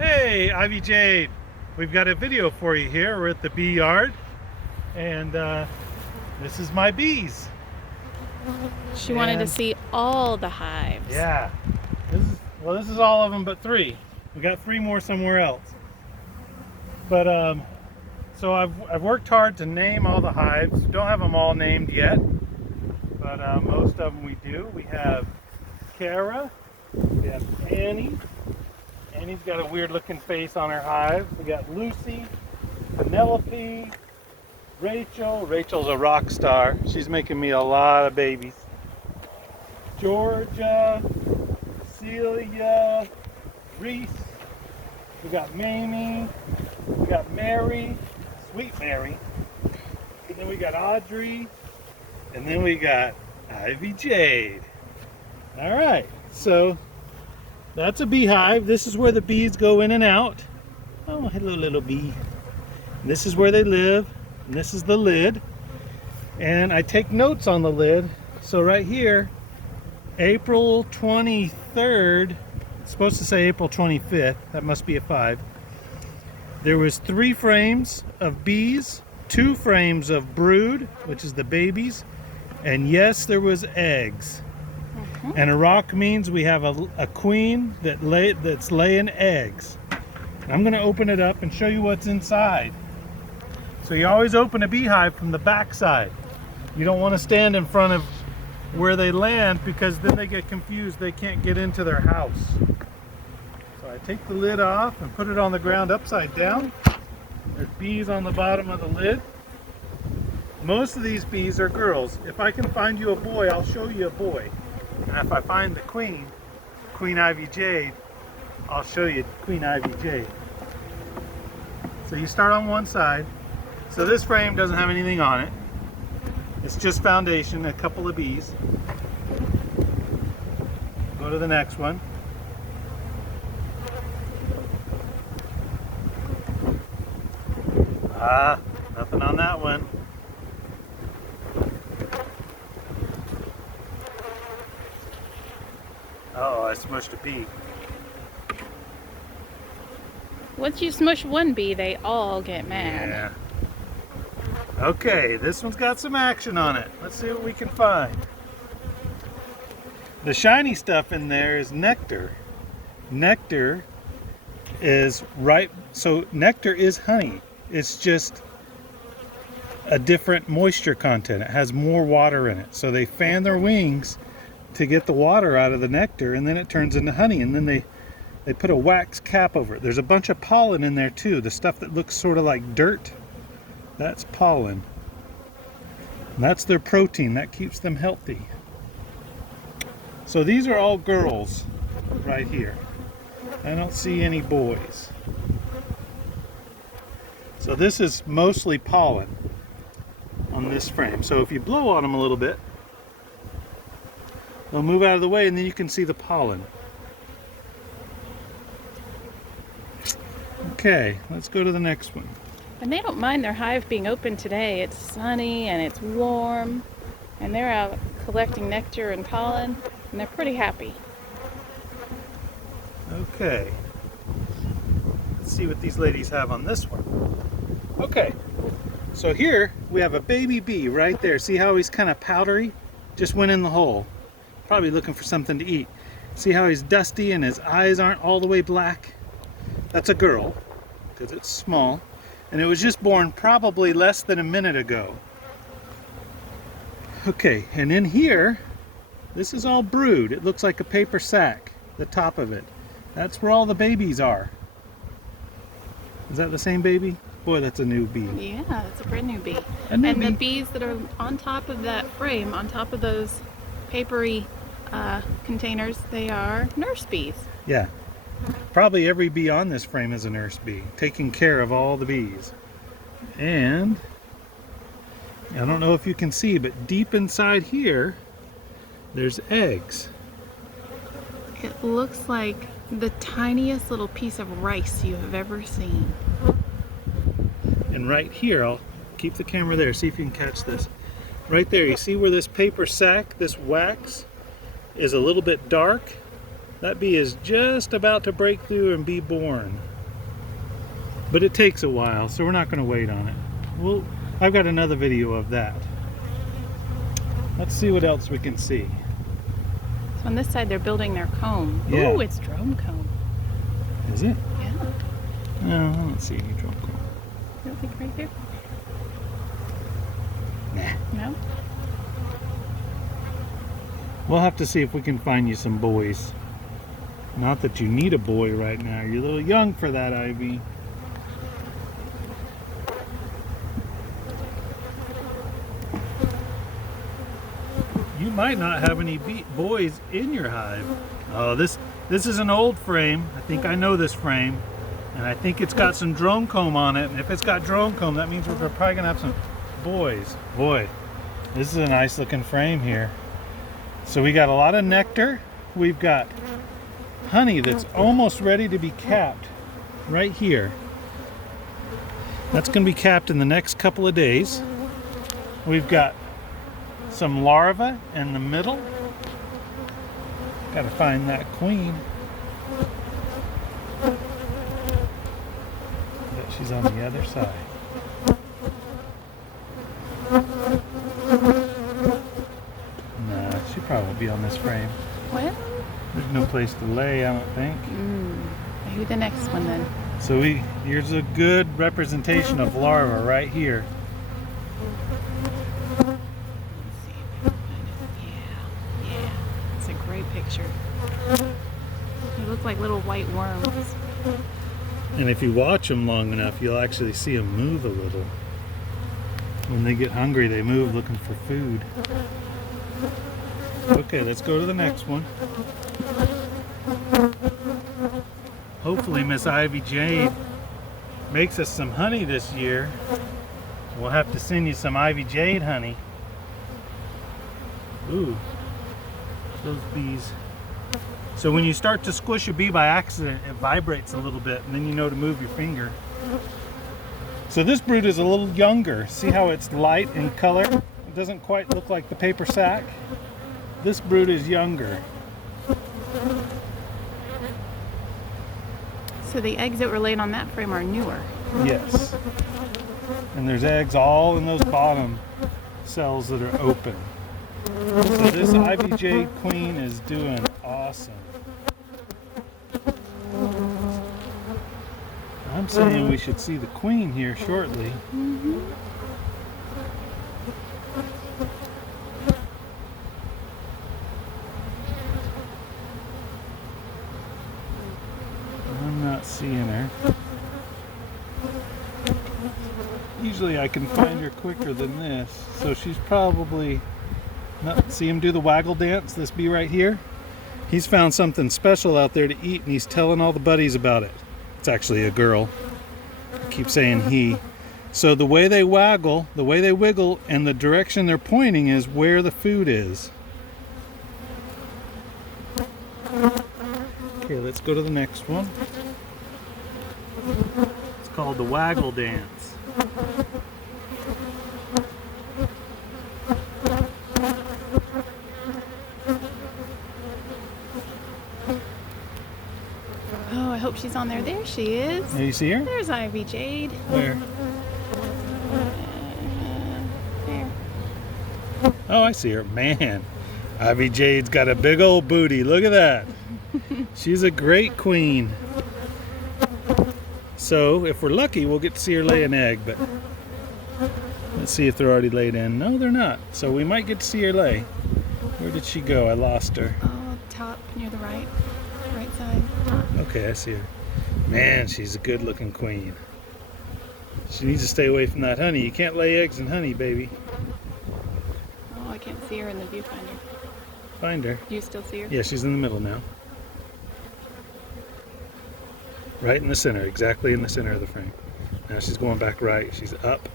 Hey, Ivie Jade. We've got a video for you here. We're at the bee yard, and this is my bees. She wanted to see all the hives. Yeah. This is all of them but 3. We got 3 more somewhere else. But so I've worked hard to name all the hives. Don't have them all named yet, but most of them we do. We have Kara. We have Annie. Annie's got a weird looking face on her hive. We got Lucy, Penelope, Rachel. Rachel's a rock star. She's making me a lot of babies. Georgia, Celia, Reese. We got Mamie. We got Mary, sweet Mary. And then we got Audrey. And then we got Ivie Jade. All right, so that's a beehive. This is where the bees go in and out. Oh, hello, little bee. This is where they live. And this is the lid. And I take notes on the lid. So right here, April 23rd, it's supposed to say April 25th. That must be a 5. There was 3 frames of bees, 2 frames of brood, which is the babies, and yes, there was eggs. And a rock means we have a queen that's laying eggs. I'm going to open it up and show you what's inside. So you always open a beehive from the back side. You don't want to stand in front of where they land because then they get confused. They can't get into their house. So I take the lid off and put it on the ground upside down. There's bees on the bottom of the lid. Most of these bees are girls. If I can find you a boy, I'll show you a boy. And if I find the queen, Queen Ivie Jade, I'll show you Queen Ivie Jade. So you start on one side. So this frame doesn't have anything on it. It's just foundation, a couple of bees. Go to the next one. Nothing on that one. Uh-oh, I smushed a bee. Once you smush one bee, they all get mad. Yeah. Okay, this one's got some action on it. Let's see what we can find. The shiny stuff in there is nectar. Nectar is so nectar is honey. It's just a different moisture content. It has more water in it. So they fan their wings to get the water out of the nectar, and then it turns into honey, and then they put a wax cap over it. There's a bunch of pollen in there too. The stuff that looks sort of like dirt, that's pollen. And that's their protein. That keeps them healthy. So these are all girls right here. I don't see any boys. So this is mostly pollen on this frame. So if you blow on them a little bit, they'll move out of the way, and then you can see the pollen. Okay, let's go to the next one. And they don't mind their hive being open today. It's sunny and it's warm, and they're out collecting nectar and pollen, and they're pretty happy. Okay, let's see what these ladies have on this one. Okay, so here we have a baby bee right there. See how he's kind of powdery? Just went in the hole. Probably looking for something to eat. See how he's dusty and his eyes aren't all the way black? That's a girl, because it's small. And it was just born probably less than a minute ago. Okay, and in here, this is all brood. It looks like a paper sack, the top of it. That's where all the babies are. Is that the same baby? Boy, that's a new bee. Yeah, that's a brand new bee. And the bees that are on top of that frame, on top of those papery containers, they are nurse bees. Yeah. Probably every bee on this frame is a nurse bee, taking care of all the bees. And I don't know if you can see, but deep inside here, there's eggs. It looks like the tiniest little piece of rice you have ever seen. And right here, I'll keep the camera there, see if you can catch this. Right there, you see where this paper sack, this wax, is a little bit dark? That bee is just about to break through and be born. But it takes a while, so we're not going to wait on it. I've got another video of that. Let's see what else we can see. So on this side, they're building their comb. Yeah. Ooh, it's drone comb. Is it? Yeah. No, I don't see any drone comb. You don't think right here? Nah. No? We'll have to see if we can find you some boys. Not that you need a boy right now. You're a little young for that, Ivy. You might not have any boys in your hive. Oh, this is an old frame. I think I know this frame. And I think it's got some drone comb on it. And if it's got drone comb, that means we're probably going to have some boys. Boy, this is a nice looking frame here. So we got a lot of nectar. We've got honey that's almost ready to be capped right here. That's going to be capped in the next couple of days. We've got some larvae in the middle. Got to find that queen. But she's on the other side. Nah, she'll probably be on this frame. Well, There's no place to lay, I don't think. maybe the next one then. So here's a good representation of larva right here. Let's see if I can find it. Yeah. It's a great picture. They look like little white worms. And if you watch them long enough, you'll actually see them move a little. When they get hungry, they move looking for food. Okay, let's go to the next one. Hopefully Miss Ivie Jade makes us some honey this year. We'll have to send you some Ivie Jade honey. Ooh, those bees. So when you start to squish a bee by accident, it vibrates a little bit, and then you know to move your finger. So this brood is a little younger. See how it's light in color? It doesn't quite look like the paper sack. This brood is younger. So the eggs that were laid on that frame are newer. Yes. And there's eggs all in those bottom cells that are open. So this Ivie Jade queen is doing awesome. I'm saying we should see the queen here shortly. I'm not seeing her. Usually I can find her quicker than this, so she's probably not. See him do the waggle dance, this bee right here? He's found something special out there to eat, and he's telling all the buddies about it. It's actually a girl. I keep saying he. So the way they waggle, the way they wiggle, and the direction they're pointing is where the food is. Okay, let's go to the next one. It's called the waggle dance. Oh, I hope she's on there. There she is. Now you see her? There's Ivie Jade. Where? There. Oh, I see her. Man, Ivie Jade's got a big old booty. Look at that. She's a great queen. So, if we're lucky, we'll get to see her lay an egg, but let's see if they're already laid in. No, they're not. So we might get to see her lay. Where did she go? I lost her. Oh, top near the right side. Okay, I see her. Man, she's a good looking queen. She needs to stay away from that honey. You can't lay eggs in honey, baby. Oh, I can't see her in the viewfinder. Find her. Do you still see her? Yeah, she's in the middle now. Right in the center, exactly in the center of the frame. Now she's going back right. She's up.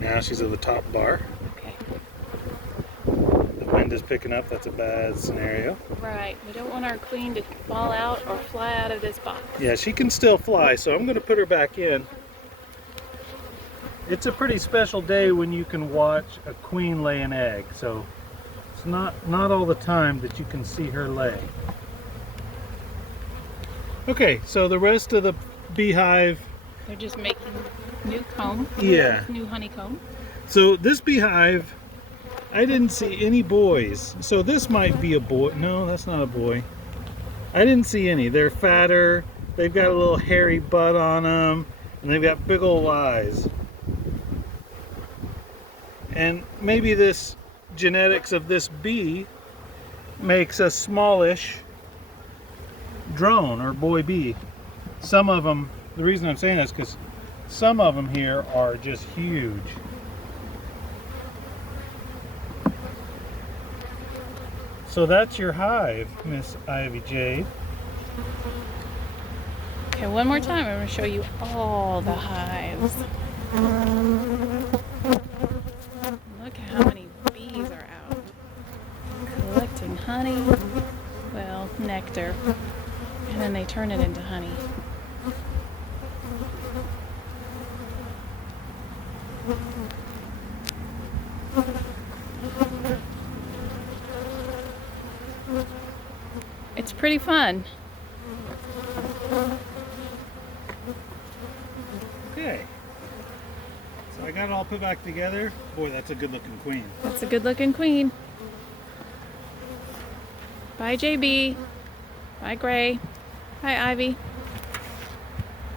Now she's at the top bar. Okay. The wind is picking up. That's a bad scenario. Right. We don't want our queen to fall out or fly out of this box. Yeah, she can still fly, so I'm going to put her back in. It's a pretty special day when you can watch a queen lay an egg. So it's not all the time that you can see her lay. Okay, so the rest of the beehive. They're just making new comb. Yeah. New honeycomb. So this beehive, I didn't see any boys. So this might be a boy. No, that's not a boy. I didn't see any. They're fatter. They've got a little hairy butt on them, and they've got big old eyes. And maybe this genetics of this bee makes a smallish drone or boy bee. Some of them, the reason I'm saying that is because some of them here are just huge. So that's your hive, Miss Ivie Jade. Okay, one more time. I'm going to show you all the hives. Look at how many bees are out collecting honey, well, nectar, and then they turn it into honey. It's pretty fun. Okay. So I got it all put back together. Boy, that's a good looking queen. That's a good looking queen. Bye, JB. Bye, Gray. Bye, Ivy.